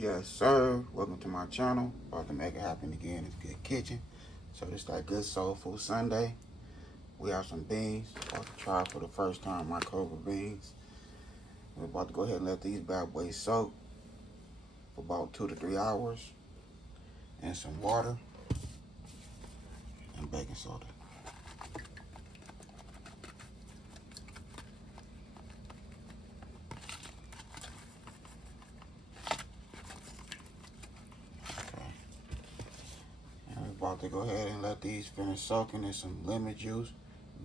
Yes, sir. Welcome to my channel. About to make it happen again. It's Good Kitchen. So this that good soul food Sunday. We have some beans. About to try for the first time Mayocoba beans. We're about to go ahead and let these bad boys soak for about 2 to 3 hours. And some water and baking soda. About to go ahead and let these finish soaking in some lemon juice,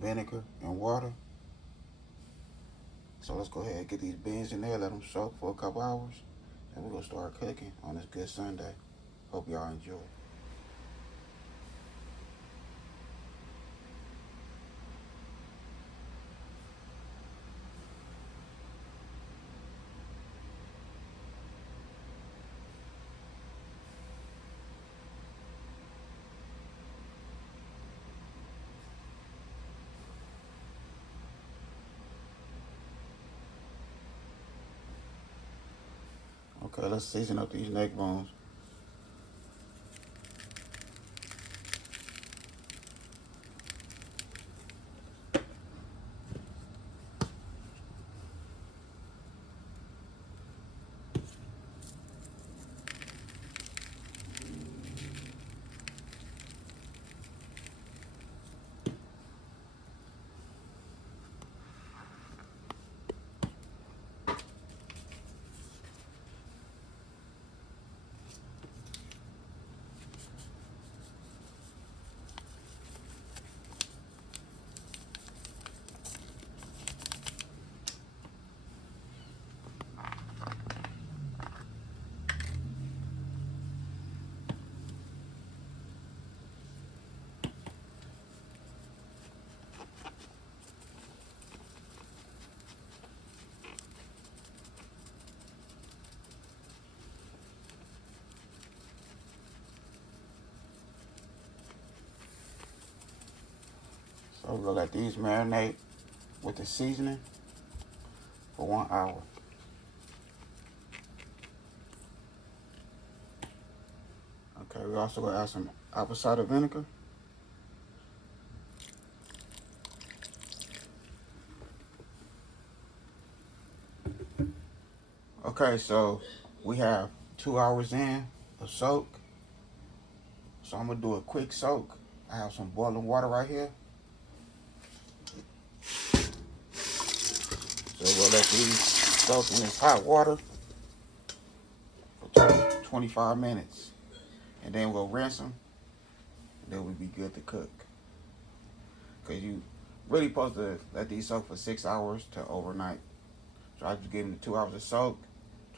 vinegar, and water. So let's go ahead and get these beans in there, let them soak for a couple hours, and we're gonna start cooking on this good Sunday. Hope y'all enjoy. Okay, let's season up these neck bones. So we're gonna let these marinate with the seasoning for 1 hour. Okay, we're also gonna add some apple cider vinegar. Okay, so we have 2 hours in of soak. So I'm gonna do a quick soak. I have some boiling water right here. So we'll let these soak in this hot water for 25 minutes. And then we'll rinse them. And then we'll be good to cook. Because you really supposed to let these soak for 6 hours to overnight. So I just give them 2 hours of soak,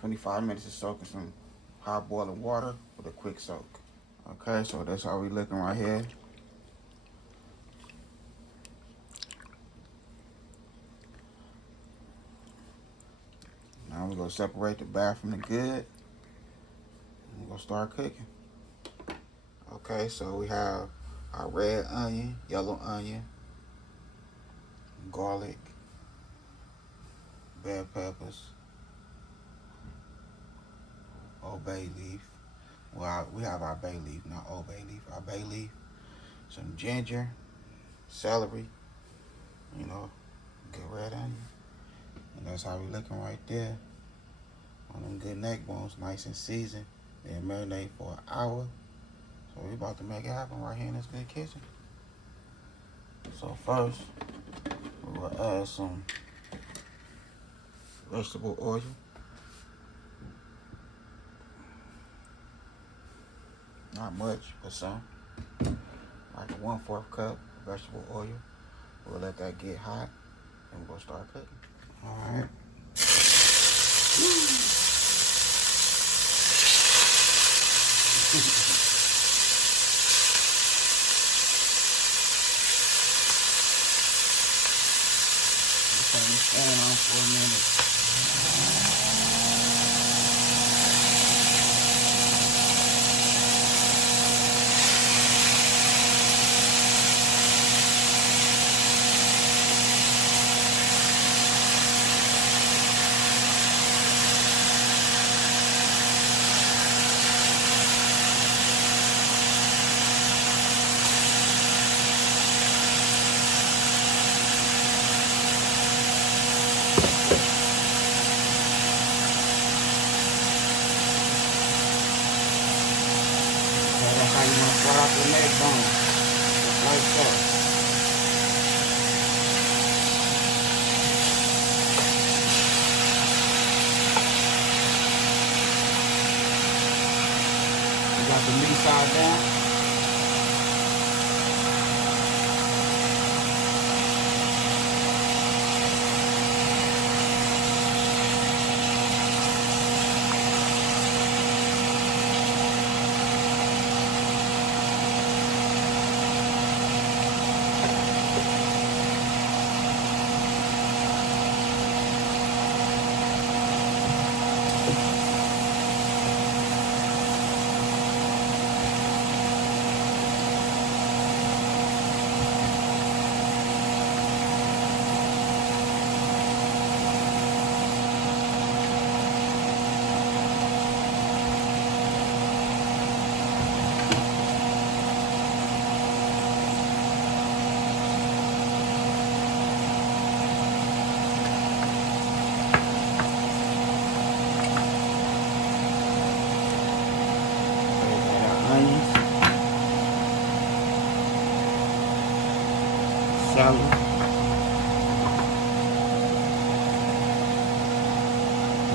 25 minutes of soak in some hot boiling water with a quick soak. Okay, so that's how we looking right here. Now we're gonna separate the bad from the good. And we're gonna start cooking. Okay, so we have our red onion, yellow onion, garlic, bell peppers, old bay leaf. Well, we have our bay leaf, not old bay leaf. Our bay leaf, some ginger, celery, you know, good red onion. And that's how we looking right there. On them good neck bones, nice and seasoned. Then marinate for an hour. So we about to make it happen right here in this good kitchen. So first, we will add some vegetable oil. Not much, but some. Like a 1/4 cup vegetable oil. We'll let that get hot and we're gonna start cooking. Alright. Turn this fan on for a minute. right off the neck bone. Just like that. You got the meat side down. Onions, celery,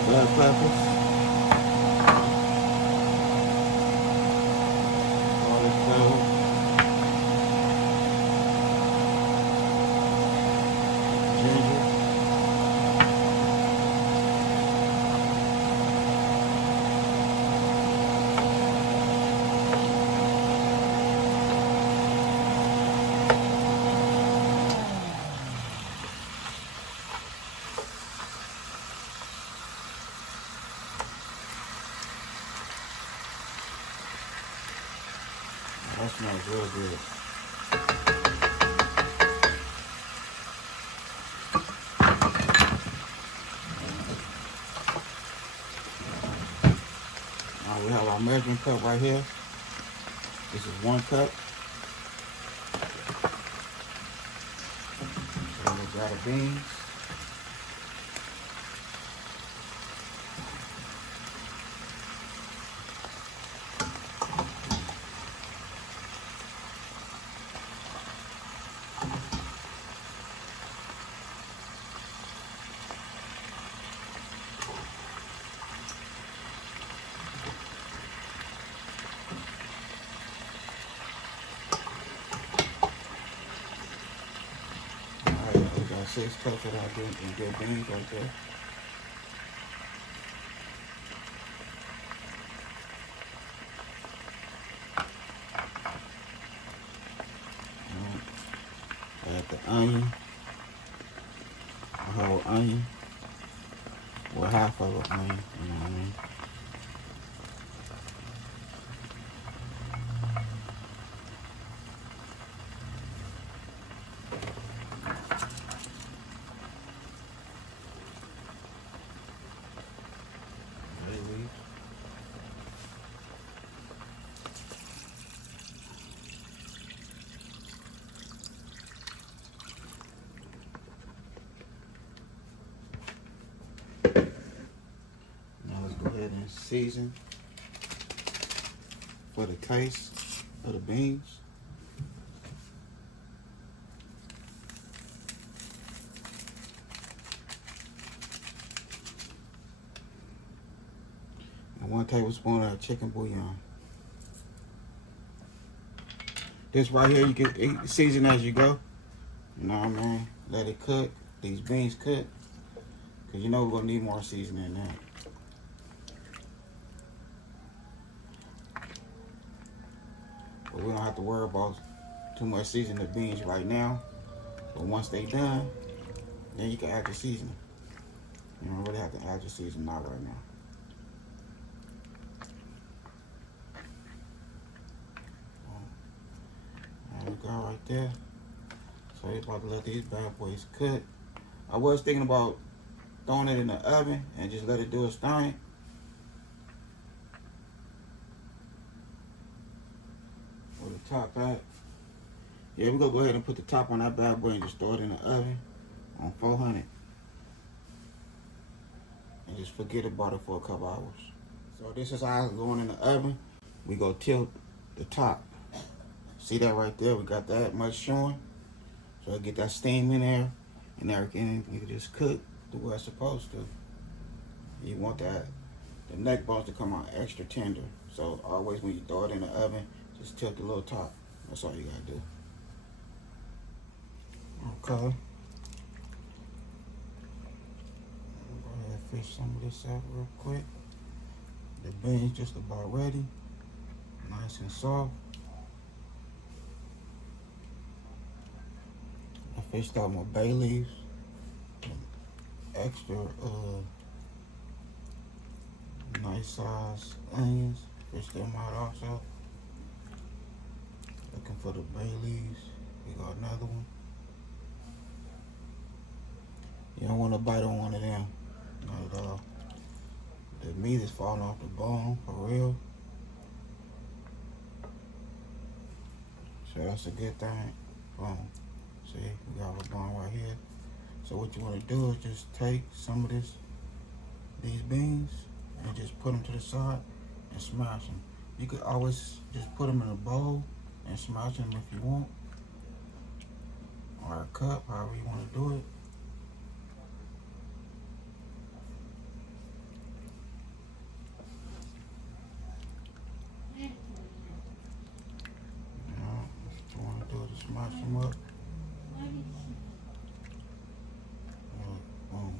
bell peppers, garlic clove, ginger, that smells real good. Now we have our measuring cup right here. This is 1 cup. So we got the beans. We got 6 cups of our good beans right there. Add the onion, a whole onion, or half of an onion, you know what I mean? Now let's go ahead and season for the taste of the beans. And 1 tablespoon of chicken bouillon. This right here, you can season as you go. You know what I mean? Let it cook. These beans cook. Because you know we're going to need more seasoning than that. But we don't have to worry about too much seasoning the beans right now. But once they done, then you can add your seasoning. You don't really have to add your seasoning out right now. There we go right there. So we're about to let these bad boys cook. I was thinking about throwing it in the oven and just let it do its thing. Where the top at? Yeah, we're gonna go ahead and put the top on that bad boy and just throw it in the oven on 400. And just forget about it for a couple hours. So this is how it's going in the oven. We go tilt the top. See that right there? We got that much showing. So I get that steam in there and everything. You can just cook the way it's supposed to. You want the neck bones to come out extra tender. So always when you throw it in the oven, just tilt the little top. That's all you gotta do. Okay. Go ahead and fish some of this out real quick. The beans just about ready. Nice and soft. I fished out my bay leaves. Extra nice size onions. Fished them out also. Looking for the bay leaves. We got another one. You don't want to bite on one of them. Not at all. The meat is falling off the bone, for real. So that's a good thing. Boom. See, we got a bone right here. So what you want to do is just take some of these beans and just put them to the side and smash them. You could always just put them in a bowl and smash them if you want, or a cup, however you want to do it. Smash them up. Boom.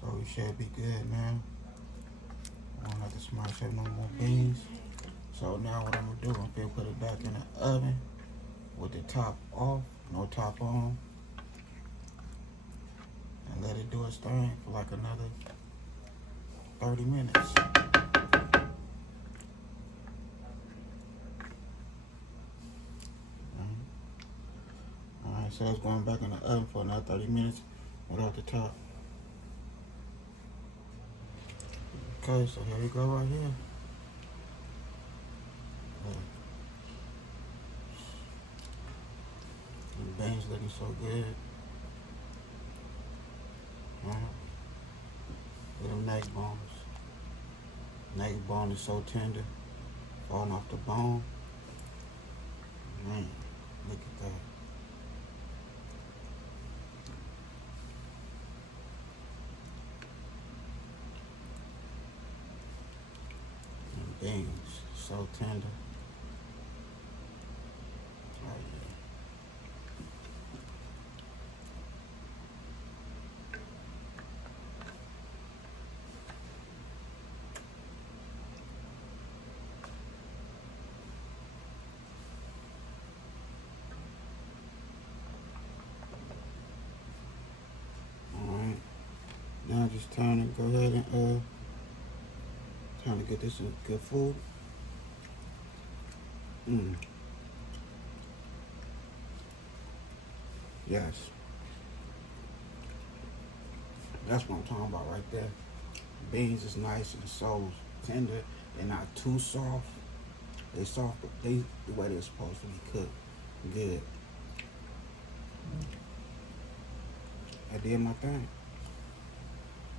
So we should be good now. I don't have to smash up no more beans. So now what I'm gonna do, I'm gonna put it back in the oven with the top off, no top on, and let it do its thing for like another 30 minutes. So it's going back in the oven for another 30 minutes without the top. Okay, so here we go right here. The beans looking so good. Look at them neck bones. Neck bone is so tender, falling off the bone. Man, look at that. Beans, so tender. Oh yeah. All right. Now just time to go ahead and time to get this some good food. Yes. That's what I'm talking about right there. Beans is nice and so tender. They're not too soft. They soft, but they the way they're supposed to be cooked. Good. I did my thing.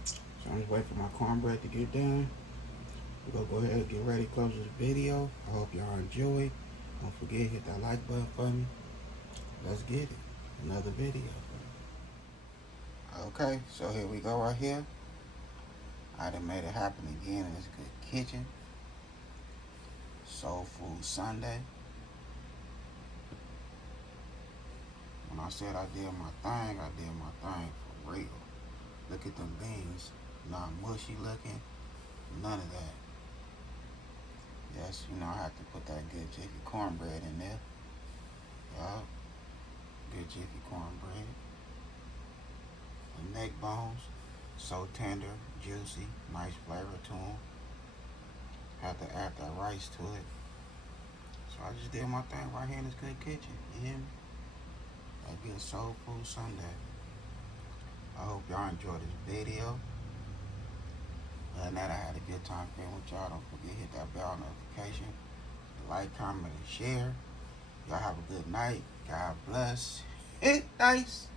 So I'm just waiting for my cornbread to get done. We're gonna go ahead and get ready to close this video. I hope y'all enjoy. Don't forget, hit that like button for me. Let's get it. Another video. Okay, so here we go right here. I done made it happen again in this good kitchen. Soul Food Sunday. When I said I did my thing, I did my thing for real. Look at them beans. Not mushy looking. None of that. Yes, you know I have to put that good Jiffy cornbread in there. Yup. Good Jiffy cornbread. The neck bones, so tender, juicy, nice flavor to them. Have to add that rice to it. So I just did my thing right here in this good kitchen. You hear me? That good Soul Food Sunday. I hope y'all enjoyed this video. Other than that, I had a good time playing with y'all. Don't forget, hit that bell notification, like, comment, and share. Y'all have a good night. God bless. It nice.